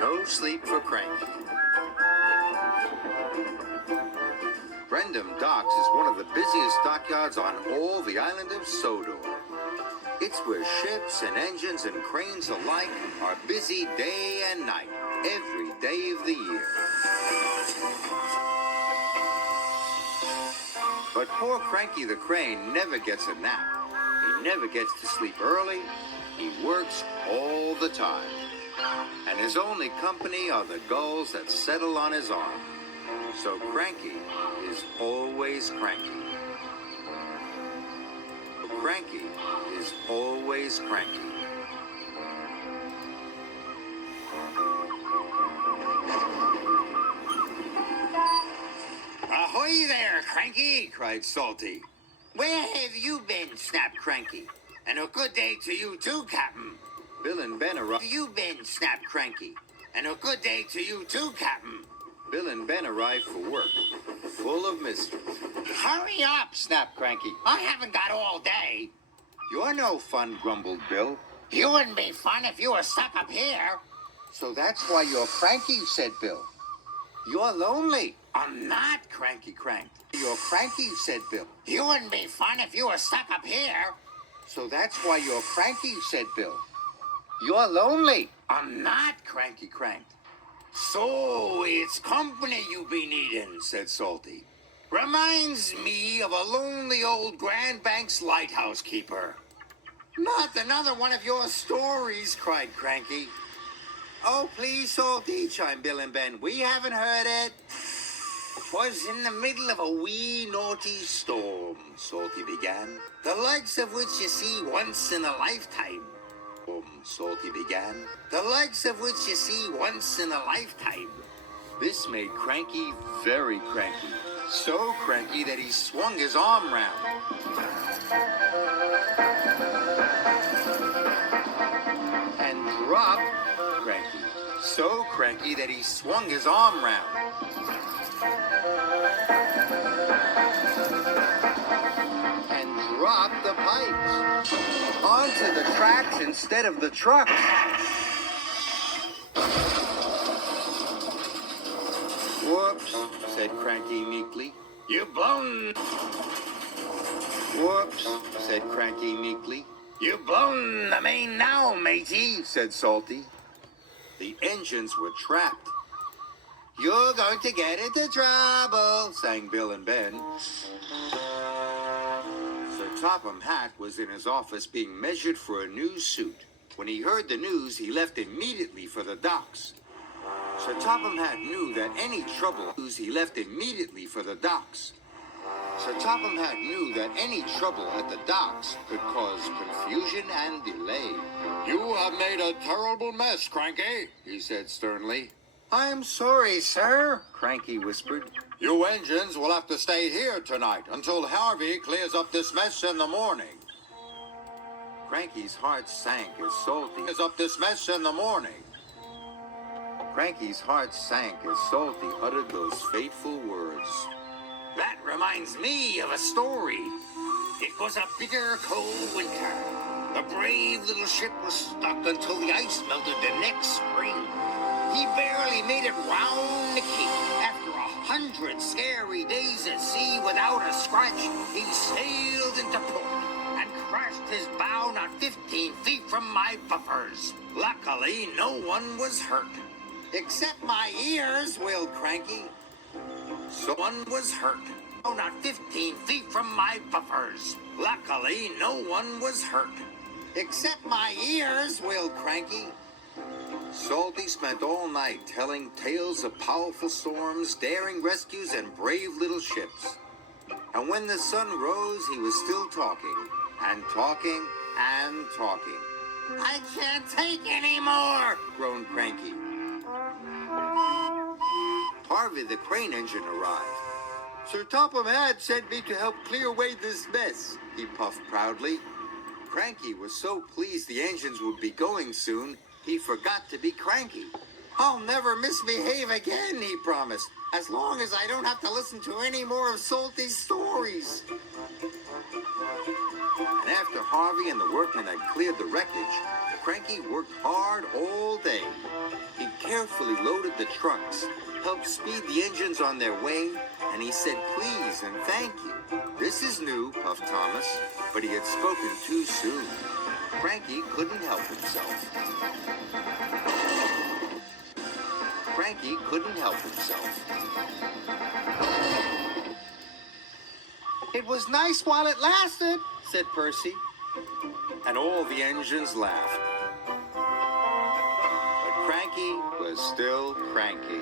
No sleep for Cranky. Brendam Docks is one of the busiest dockyards on all the island of Sodor. It's where ships and engines and cranes alike are busy day and night, every day of the year. But poor Cranky the Crane never gets a nap. He never gets to sleep early. He works all the time. And his only company are the gulls that settle on his arm. So Cranky is always cranky. Cranky is always cranky. Ahoy there, Cranky, cried Salty. Where have you been, snapped Cranky. And a good day to you too, Captain. Bill and Ben arrive. Where have you been, snapped Cranky. And a good day to you too, Captain. Bill and Ben arrive for work, full of mischief. Hurry up, snapped Cranky. I haven't got all day. You're no fun, grumbled Bill. You wouldn't be fun if you were stuck up here. So that's why you're cranky, said Bill. You're lonely. I'm not, Cranky cranked. You're cranky, said Bill. You wouldn't be fun if you were stuck up here. So that's why you're cranky, said Bill. You're lonely. I'm not, Cranky cranked. So it's company you be needin', said Salty. Reminds me of a lonely old Grand Banks lighthouse keeper. Not another one of your stories, cried Cranky. Oh, please, Salty, chimed Bill and Ben. We haven't heard it. 'Twas in the middle of a wee naughty storm, Salty began, the likes of which you see once in a lifetime. Salty began, the likes of which you see once in a lifetime. This made Cranky very cranky. So cranky that he swung his arm round. And dropped Cranky. So cranky that he swung his arm round. And dropped the pipes onto the tracks instead of the trucks. Whoops, said Cranky meekly. You blown. Whoops, said Cranky meekly. You blown the main now, matey, said Salty. The engines were trapped. You're going to get into trouble, sang Bill and Ben. Sir Topham Hatt was in his office being measured for a new suit. When he heard the news, he left immediately for the docks. Sir Topham Hatt knew that any trouble he left immediately for the docks. Sir Topham Hatt knew that any trouble at the docks could cause confusion and delay. You have made a terrible mess, Cranky, he said sternly. I'm sorry, sir, Cranky whispered. You engines will have to stay here tonight until Harvey clears up this mess in the morning. Cranky's heart sank as Salty Clears up this mess in the morning. Cranky's heart sank as Salty uttered those fateful words. That reminds me of a story. It was a bitter cold winter. The brave little ship was stuck until the ice melted the next spring. He barely made it round the cape. After 100 scary days at sea without a scratch, he sailed into port and crashed his bow not 15 feet from my buffers. Luckily, no one was hurt. Except my ears, wailed Cranky. So one was hurt. Oh, not 15 feet from my buffers. Luckily, no one was hurt. Except my ears, wailed Cranky. Salty spent all night telling tales of powerful storms, daring rescues, and brave little ships. And when the sun rose, he was still talking, and talking, and talking. I can't take any more, groaned Cranky. Harvey the crane engine arrived. Sir Topham Hatt sent me to help clear away this mess, he puffed proudly. Cranky was so pleased the engines would be going soon, he forgot to be cranky. I'll never misbehave again, he promised, as long as I don't have to listen to any more of Salty's stories. And after Harvey and the workmen had cleared the wreckage, Cranky worked hard all day. He carefully loaded the trucks, helped speed the engines on their way, and he said please and thank you. This is new, puffed Thomas, but he had spoken too soon. Cranky couldn't help himself. Cranky couldn't help himself. It was nice while it lasted, Said Percy, and all the engines laughed. But Cranky was still cranky.